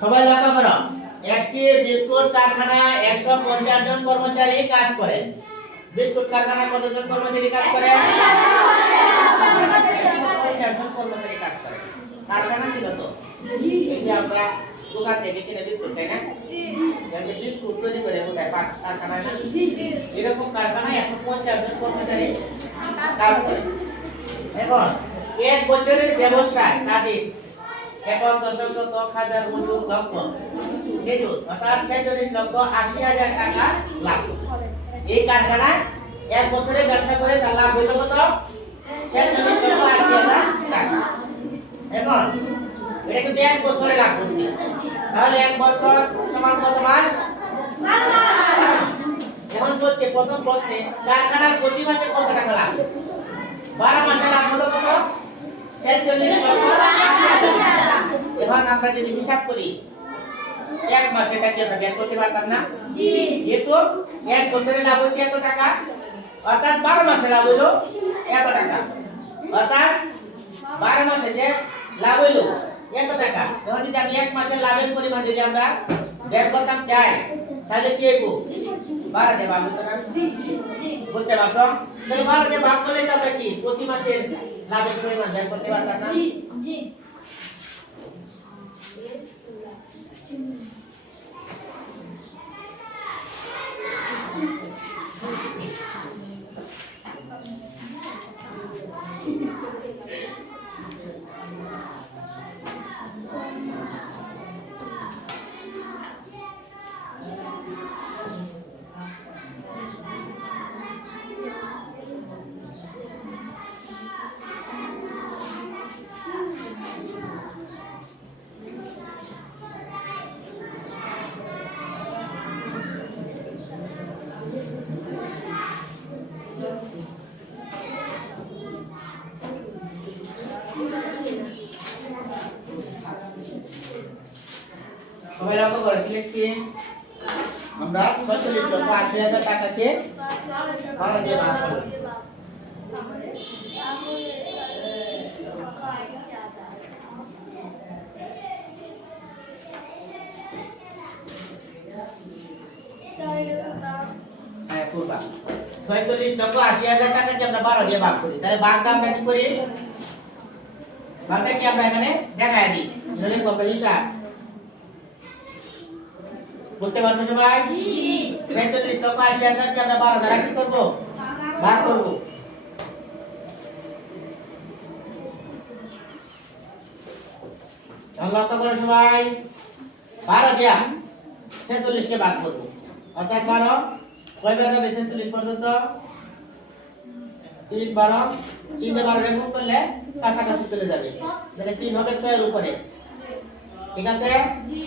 সবাই লক্ষ্য করো, একটি বিস্কুট কারখানায় 150 জন কর্মচারী কাজ করেন। বিস্কুট কারখানায় কতজন কর্মচারী কাজ করেন? 150 জন কর্মচারী কাজ করেন। কারখানা ছিল তো, এই যে আমরা দোকান থেকে কিনে বিস্কুট খাই না, যে বিস্কুট তৈরি করে কোথায় কারখানা, এরকম কারখানায় 150 জন কর্মচারী কাজ করেন। এখন এক বছরের ব্যবসায় তাদের একক, দশক, শতক, হাজার, মজুর, লক্ষ, নিযুত অর্থাৎ 46,80,000 টাকা লাভ। এই কারখানায় এক বছরে ব্যবসা করে তার লাভ হইল কত? 46,80,000 টাকা। এখন এটা কিন্তু এক বছরে লাভ করছে, তাহলে এক বছর সমান কত মাস? 12 মাস। এখন বলতে প্রথম প্রশ্নে কারখানার প্রতি মাসে কত টাকা লাভ? 12 মাসে লাভ হলো কত? 46,80,000। এখন আমরা যদি হিসাব করি এক মাসে এটা কি আমরা বের করতে পারতাম না? জি। যেহেতু এক বছরে লাভ হইছে এত টাকা, অর্থাৎ 12 মাসে লাভ হইলো এত টাকা, অর্থাৎ 12 মাসে যে লাভ হইলো এত টাকা। এখন যদি আমি এক মাসের লাভের পরিমাণ যদি আমরা বের করতাম চাই, তাহলে কি হইব? 12 দিয়ে ভাগ হতো না? জি জি জি। বুঝতে পারছো? তাহলে 12 দিয়ে ভাগ করলে আমরা কি প্রতি মাসের লাভের পরিমাণ বের করতে পারতাম না? জি জি। সবাই লক্ষ্য করে কি লিখছি আমরা? 46,80,000 টাকাকে 12 দিয়ে ভাগ করব। হ্যাঁ, পুরো 46,80,000 টাকাকে আমরা 12 দিয়ে ভাগ করি, তাহলে ভাগটা আমরা কি করি? ভাগটা কি আমরা এখানে দেখায় দিই, তাহলে কত হিসাব বুঝতে পারছো সবাই? জি। 46,80,000 কে আমরা 12 দ্বারা কি করব? ভাগ করব। লক্ষ্য করো সবাই, 12 দিয়া 46 কে ভাগ করব, অর্থাৎ 12 কয়বার যাবে 46 পর্যন্ত? 3 12, 3 দিয়ে 12 গুণ করলে কাছাকাছি চলে যাবে, তাহলে 3 হবে 6 এর উপরে, ঠিক আছে? জি।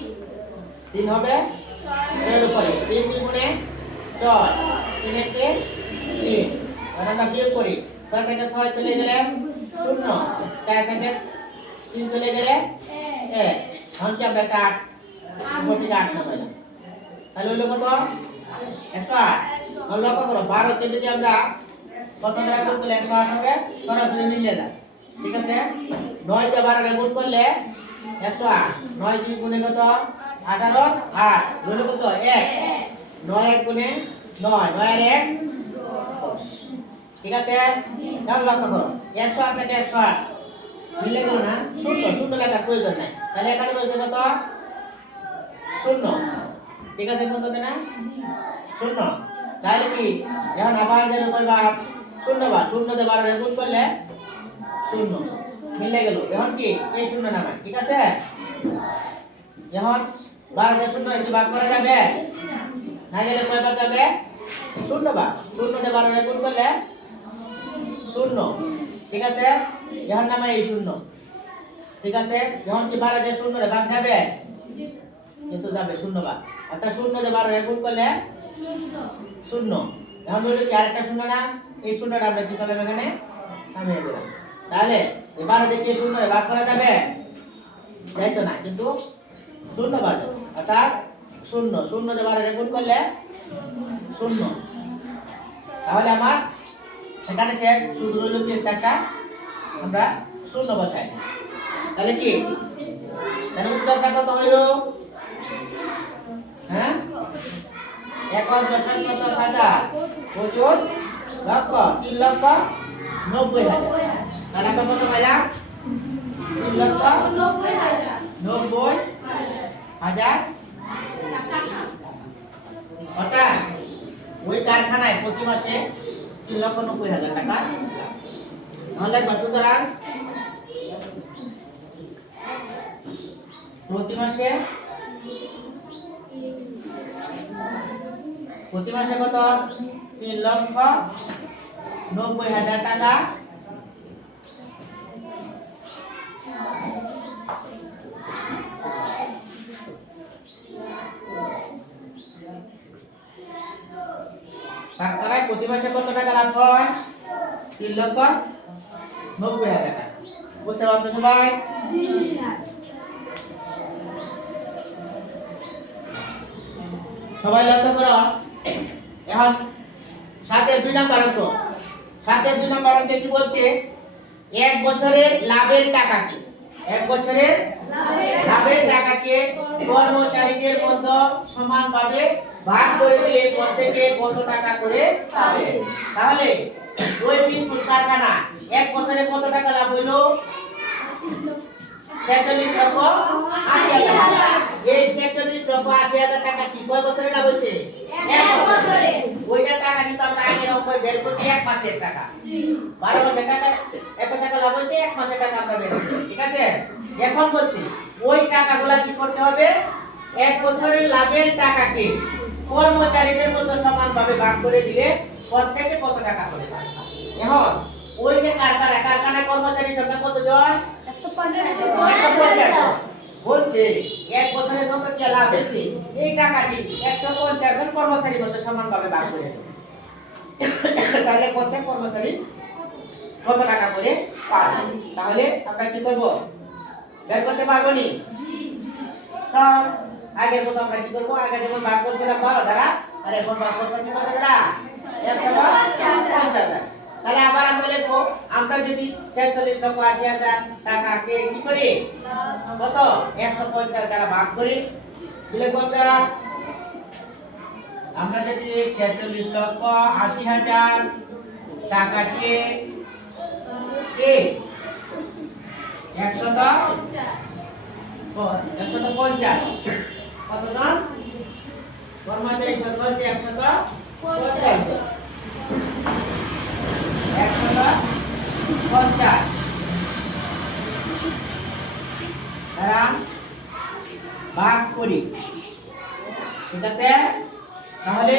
3 হবে 6 এর উপরে, 3 গুণে 6, 3 একে 3, আমরা বিয়োগ করি, 6 থেকে 6 চলে গেলে 0, 4 থেকে 3 চলে গেলে 1, এখন কি আমরা 8 উপর থেকে 8 নামাইলাম, তাহলে হলো কত? 108। লক্ষ্য করো 12 কে যদি আমরা কত দ্বারা গুণ করলে 108 হবে, সরাসরি মিলিয়ে যায়, ঠিক আছে? 9 দিয়ে 12 রে গুণ করলে 108, 9 2 গুণে কত? 18, 8 গুণে কত? 1, 9 1 গুণে 9, 9 আর 1 10, ঠিক আছে? তাহলে লক্ষ্য করো 108 থেকে 108 মিলে গেল না? শূন্য, শূন্য লেখার প্রয়োজন নাই, তাহলে এখানে রয়েছে কত? 0, ঠিক আছে? কোন কথা না? 0, তাহলে কি এখন আবার যাবে কয়বার? 0 বার, 0 দিয়ে 12 রে গুণ করলে 0 মিলে গেল, এখন কি এই 0 নামাই, ঠিক আছে? এখন 12 দিয়ে 0 কি ভাগ করা যাবে? না গেলে কয়বার যাবে? 0 বার, 0 দিয়ে 12 রে গুণ করলে 0, ঠিক আছে? এখন নামাই এই 0, ঠিক আছে? এখন কি 12 দিয়ে 0 রে ভাগ যাবে? কিন্তু যাবে 0 বার, অর্থাৎ 0 দিয়ে 12 রে গুণ করলে 0, এখন বলি কি আরেকটা 0 না? এই 0টা আমরা কি করলাম এখানে নামিয়ে দিলাম, তাহলে এই 12 দিয়ে কি 0 রে ভাগ করা যাবে? যাইতো না, কিন্তু 0 বার যাবে, অর্থাৎ 0, 0 দিয়ে 12 রে গুণ করলে 0, তাহলে আমার এখানে শেষ, শুধু রইল কি একটা আমরা 0 বসাই, তাহলে কি? তাহলে উত্তরটা কত হইল? একক দশক শতক হাজার প্রচুর লক্ষ 3,90,000 তাহলে আমরা কত পাইলাম 3,90,000 অর্থাৎ ওই কারখানায় প্রতি মাসে 3,90,000 টাকা তাহলে সুতরাং প্রতি মাসে কত 3,90,000 টাকা কারখানায় প্রতি মাসে কত টাকা লাভ হয় 3,90,000 টাকা বুঝতে পারছো সবাই সবাই লক্ষ্য করো এখন 7 এর 2 নম্বর অঙ্ক 7 এর 2 নম্বর অঙ্কে কি বলছে এক বছরের লাভের টাকাকে এক বছরের লাভের টাকাকে কর্মচারীদের মধ্যে সমানভাবে ভাগ করে দিলে প্রত্যেকে কত টাকা করে পাবে তাহলে ওই বিস্কুট কারখানা এক বছরে কত টাকা লাভ হইলো 46,80,000 এই 46,80,000 টাকা কি কয় বছরে লাভ হইছে এক বছরে ওইটা টাকা কিন্তু আমরা আগের অঙ্কে বের করছি এক মাসের টাকা জি 12 মাসের টাকা এত টাকা লাভ হইছে এক মাসের টাকা আমরা বের করছি ঠিক আছে এখন বলছি ওই টাকাগুলো কি করতে হবে এক বছরের লাভের টাকাকে কর্মচারীদের মধ্যে সমানভাবে ভাগ করে দিলে প্রত্যেকে কত টাকা করে পাবে এখন ওই যে কারখানায় কর্মচারী সংখ্যা কতজন 150 বলছে এক বছরে কত কি লাভ হয়েছে এই টাকাটি 150 জন কর্মচারীর মধ্যে সমানভাবে ভাগ করে দেব তাহলে প্রত্যেক কর্মচারী কত টাকা করে পাবে তাহলে আমরা কি করব বের করতে পারবো নি তো আগের মতো আমরা কি করব আগে যেমন ভাগ করছিলাম 12 দ্বারা আর এখন ভাগ করতেছি কত দ্বারা 150 তাহলে আবার আমরা লিখব আমরা যদি 46,80,000 টাকাকে কি করি কত 150 দ্বারা ভাগ করি দিলে কত আমরা যদি 46,80,000 টাকাকে কে 150 কত না কর্মচারী সংখ্যা হচ্ছে 150 দ্বারা ভাগ করি ঠিক আছে তাহলে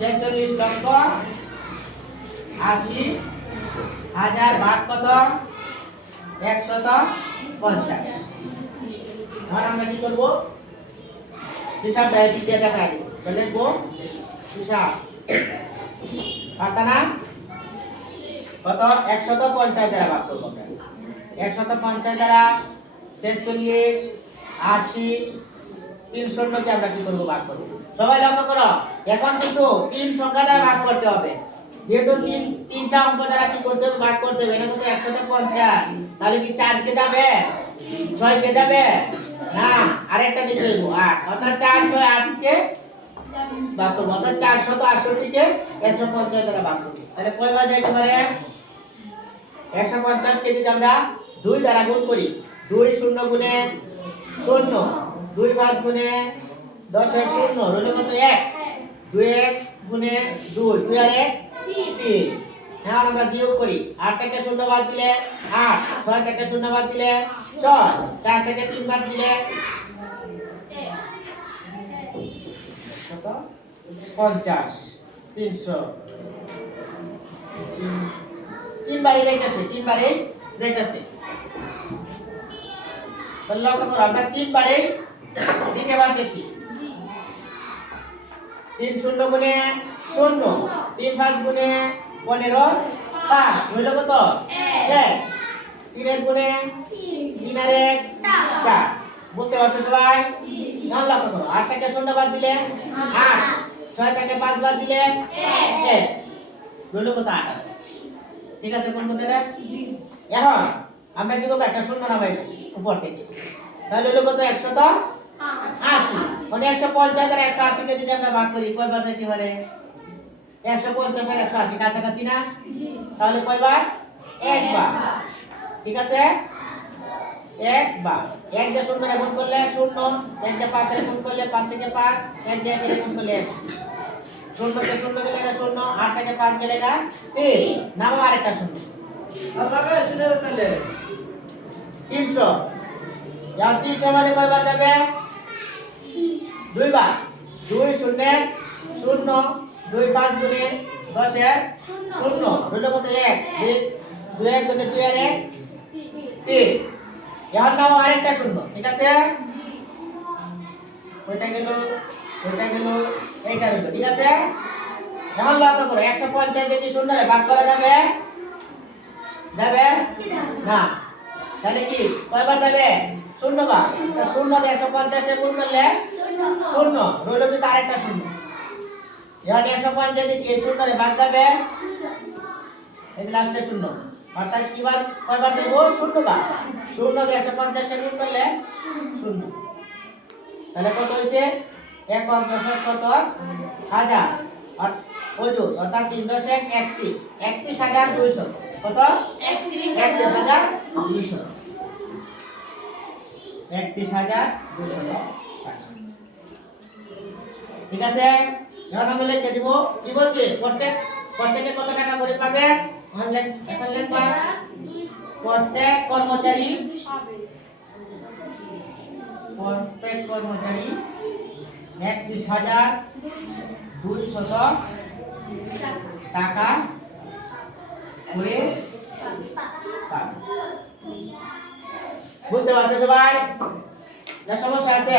46,80,000 ভাগ কত 150 এখন আমরা কি করব হিসাব ডাইরেক্ট দিয়ে দেখাই তাহলে লিখব হিসাব পাতা না কত 150 দ্বারা ভাগ করব আমরা 150 দ্বারা 46 80 300 কে আমরা কি করব ভাগ করব সবাই লক্ষ্য করো এখন কিন্তু তিন সংখ্যা দ্বারা ভাগ করতে হবে যেহেতু তিনটা অঙ্ক দ্বারা কি করতে হবে ভাগ করতে হবে এটা কিন্তু 150 তাহলে কি 4 কে যাবে 6 কে যাবে না আরেকটা নিতে হইব 8 অর্থাৎ 4 6 8 কে ভাগ করব অর্থাৎ 468 কে 150 দ্বারা ভাগ করব তাহলে কয়বার যাইতে পারে 150 কে যদি আমরা 2 দ্বারা গুণ করি 2 0 গুণে 0 2 5 গুণে 10 এর 0 রইল কত 1 2 1 গুণে 2 2 আর 1 3 এখন আমরা বিয়োগ করি 8 থেকে 0 বাদ দিলে 8 6 থেকে 0 বাদ দিলে 6 4 থেকে 3 বাদ দিলে কত 50 300 তিনবারই দেখতেছে তাহলে লক্ষ্য করো আমরা তিনবারই দিতে পারতেছি 3 0 গুণে 0 3 5 গুণে 15 5 হইল কত 1 3 1 গুণে 3 আর 1 4 বুঝতে পারছো সবাই এখন লক্ষ্য করো 8 থেকে 0 বাদ দিলে 8 6 থেকে 5 বাদ দিলে 1 হইল কত 8 ঠিক আছে কোন কথাটা এখন আমরা কি করব একটা শূন্য নামাই উপর থেকে তাহলে হলো কত 180 মানে 150 আর 180 কে যদি আমরা ভাগ করি কয়বার যেতে পারে 150 আর 180 কাছাকাছি না তাহলে কয়বার একবার ঠিক আছে একবার 1 দিয়ে 0 রে গুণ করলে 0 1 দিয়ে 5 রে গুণ করলে 5 থেকে 5 1 দিয়ে 1 রে গুণ করলে 1 0 থেকে 0 গেলে 0 8 থেকে 5 গেলে 3 নাও আরেকটা 0 আর লাগাই শুনে তাহলে 300 যা 300 মানে কয়বার যাবে দুইবার 2 0 0 2 5 গুণে 10 এর 0 হলো কত 1 2 1 গুণে 2 এর 1 3 এখন নাও আরেকটা 0 ঠিক আছে ওইটা গেল এইটা হলো ঠিক আছে এখন লক্ষ্য করো 150 দিয়ে কি 0 রে ভাগ করা যাবে যাবে না তাহলে কি কয়বার যাবে 0 বার তা 0 দিয়ে 150 এ গুণ করলে 0 রইল কি আরেকটা 0 এখন 150 দিয়ে কি 0 রে ভাগ যাবে এই লাস্টে 0 অর্থাৎ কিবার কয়বার দেব 0 বার 0 দিয়ে 150 এ গুণ করলে 0 তাহলে কত হইছে 1 10 70 হাজার আর ওজন অর্থাৎ 3 10 31 31200 কত 31200 31200 টাকা ঠিক আছে এখন আমরা লিখে দিব কি বলছে প্রত্যেকে কত টাকা করে পাবে এখন লিখবা প্রত্যেক কর্মচারী 31200 টাকা করে পাবে বুঝতে পারছো সবাই না সমস্যা আছে